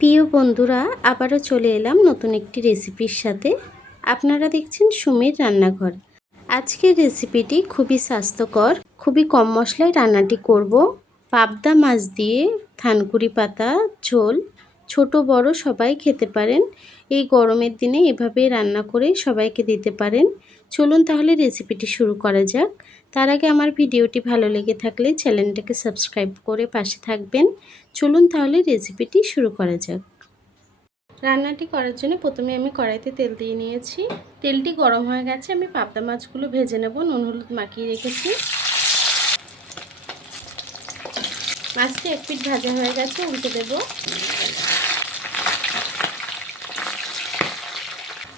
প্রিয় বন্ধুরা, আবারও চলে এলাম নতুন একটি রেসিপির সাথে। আপনারা দেখছেন সুমির রান্নাঘর। আজকের রেসিপিটি খুবই স্বাস্থ্যকর, খুবই কম মশলায় রান্নাটি করব। পাবদা মাছ দিয়ে থানকুনি পাতা ঝোল, ছোট বড় সবাই খেতে পারেন। এই গরমের দিনে এভাবে রান্না করে সবাইকে দিতে পারেন। চলুন তাহলে রেসিপিটি শুরু করা যাক। তার আগে আমার ভিডিওটি ভালো লেগে থাকলে চ্যানেলটাকে সাবস্ক্রাইব করে পাশে থাকবেন। চলুন তাহলে রেসিপিটি শুরু করা যাক। রান্নাটি করার জন্য প্রথমে আমি কড়াইতে তেল দিয়ে নিয়েছি। তেলটি গরম হয়ে গেছে। আমি পাবদা মাছগুলো ভেজে নেব। নুন হলুদ মাখিয়ে রেখেছি। মাছটি এক পিঠ ভাজা হয়ে গেছে, উল্টে দেব।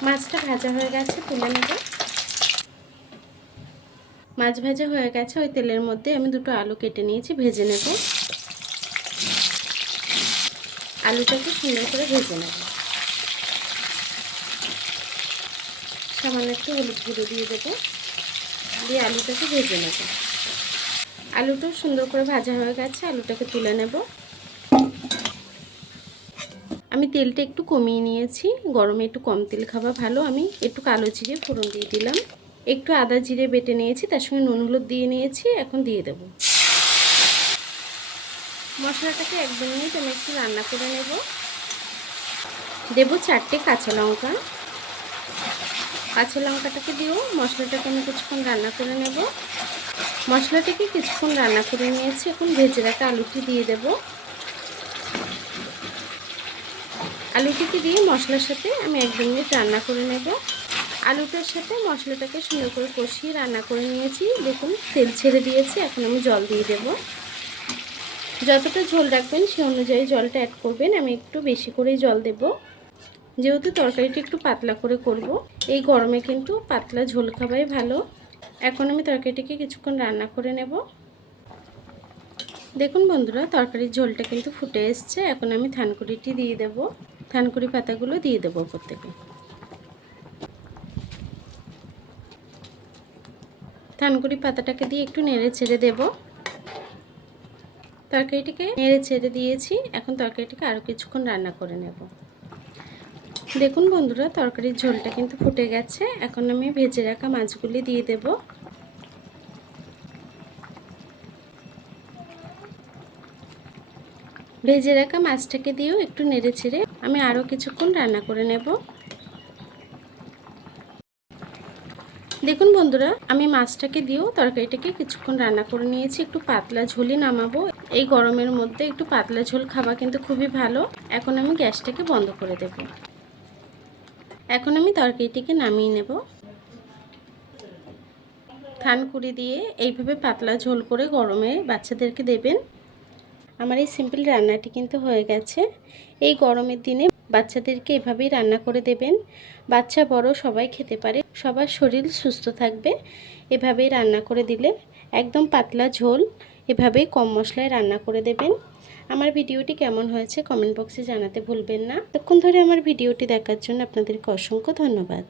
মাছটা ভাজা হয়ে গেছে, তুলে নেব। মাছ ভাজা হয়ে গেছে। ওই তেলের মধ্যে আমি দুটো আলু কেটে নিয়েছি, ভেজে নেব। আলুটাকে সুন্দর করে ভেজে নেব। সামান্য একটু হলুদ গুঁড়ো দিয়ে দেবো, দিয়ে আলুটাকে ভেজে নেব। আলুটাও সুন্দর করে ভাজা হয়ে গেছে, আলুটাকে তুলে নেব। আমি তেলটা একটু কমিয়ে নিয়েছি, গরমে একটু কম তেল খাওয়া ভালো। আমি একটু কালো জিরে ফোড়ন দিয়ে দিলাম, একটু আদা জিরে বেটে নিয়েছি, তার সঙ্গে নুন হলুদ দিয়ে নিয়েছি। এখন দিয়ে দেব মশলাটাকে। 1-2 মিনিট আমি একটু রান্না করে নেব। দেব 4টে কাঁচা লঙ্কা। কাঁচা লঙ্কাটাকে দিয়েও মশলাটাকে আমি কিছুক্ষণ রান্না করে নেব। মশলাটাকে কিছুক্ষণ রান্না করে নিয়েছি। এখন ভেজে রাখা আলুটি দিয়ে দেব। আলুটিকে দিয়ে মশলার সাথে আমি 1-2 মিনিট রান্না করে নেব। আলুটার সাথে মশলাটাকে সুন্দর করে কষিয়ে রান্না করে নিয়েছি। দেখুন তেল ছেড়ে দিয়েছি। এখন আমি জল দিয়ে দেব। যতটা ঝোল রাখবেন সেই অনুযায়ী জলটা অ্যাড করবেন। আমি একটু বেশি করেই জল দেব, যেহেতু তরকারিটা একটু পাতলা করে করব। এই গরমে কিন্তু পাতলা ঝোল খাওয়াই ভালো। এখন আমি তরকারিটিকে কিছুক্ষণ রান্না করে নেব। দেখুন বন্ধুরা, তরকারির ঝোলটা কিন্তু ফুটে এসছে। এখন আমি থানকুনিটি দিয়ে দেব। থানকুনি পাতাগুলো দিয়ে দেবো ওপর থেকে। থানকুনি পাতাটাকে দিয়ে একটু নেড়ে ছেড়ে দেব। তরকারিটিকে নেড়ে ছেড়ে দিয়েছি। এখন তরকারিটিকে আরও কিছুক্ষণ রান্না করে নেব। দেখুন বন্ধুরা, তরকারির ঝোলটা কিন্তু ফুটে গেছে। এখন আমি ভেজে রাখা মাছগুলি দিয়ে দেব। ভেজে রাখা মাছটাকে দিয়েও একটু নেড়ে ছেড়ে আমি আরও কিছুক্ষণ রান্না করে নেব। দেখুন বন্ধুরা, আমি মাছটাকে দিয়েও তরকারিটাকে কিছুক্ষণ রান্না করে নিয়েছি। একটু পাতলা ঝোলই নামাবো। এই গরমের মধ্যে একটু পাতলা ঝোল খাওয়া কিন্তু খুবই ভালো। এখন আমি গ্যাসটাকে বন্ধ করে দেব। এখন আমি তরকারিটিকে নামিয়ে নেব। থানকুনি দিয়ে এইভাবে পাতলা ঝোল করে গরমে বাচ্চাদেরকে দেবেন। আমার এই সিম্পল রান্নাটি কিন্তু হয়ে গেছে। এই গরমের দিনে বাচ্চাদেরকে এভাবেই রান্না করে দেবেন। বাচ্চা বড় সবাই খেতে পারে, সবার শরীর সুস্থ থাকবে। এভাবেই রান্না করে দিলে একদম পাতলা ঝোল, এভাবেই কম মশলায় রান্না করে দেবেন। আমার ভিডিওটি কেমন হয়েছে কমেন্ট বক্সে জানাতে ভুলবেন না। ততক্ষণ ধরে আমার ভিডিওটি দেখার জন্য আপনাদেরকে অসংখ্য ধন্যবাদ।